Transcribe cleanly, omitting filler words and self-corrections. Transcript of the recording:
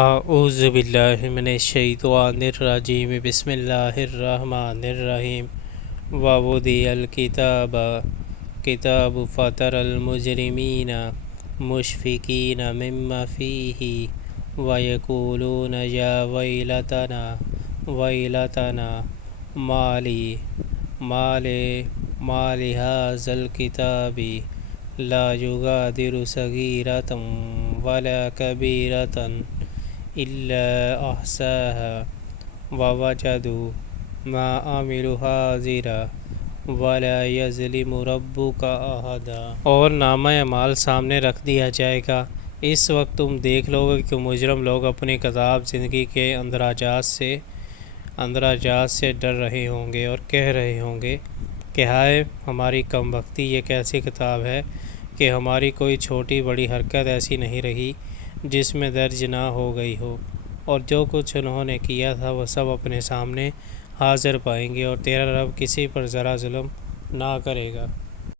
اعوذ باللہ من الشیطان الرجیم بسم اللہ الرحمن الرحیم ووضع الکتاب کتاب فطر المجرمین مشفقین مما فیہ ویقولون یا ویلتنا مالی ھذا الکتاب لا یغادر صغیرۃ ولا کبیرۃ إلا أحصاها ووجدوا ما عملوا حاضرا ولا يظلم ربك أحدا۔ اور نامہ اعمال سامنے رکھ دیا جائے گا۔ اس وقت تم دیکھ لو گے کہ مجرم لوگ اپنی کذاب زندگی کے اندراجات سے ڈر رہے ہوں گے اور کہہ رہے ہوں گے کہ ہائے ہماری کم بختی، یہ کیسی کتاب ہے کہ ہماری کوئی چھوٹی بڑی حرکت ایسی نہیں رہی جس میں درج نہ ہو گئی ہو، اور جو کچھ انہوں نے کیا تھا وہ سب اپنے سامنے حاضر پائیں گے، اور تیرا رب کسی پر ذرا ظلم نہ کرے گا۔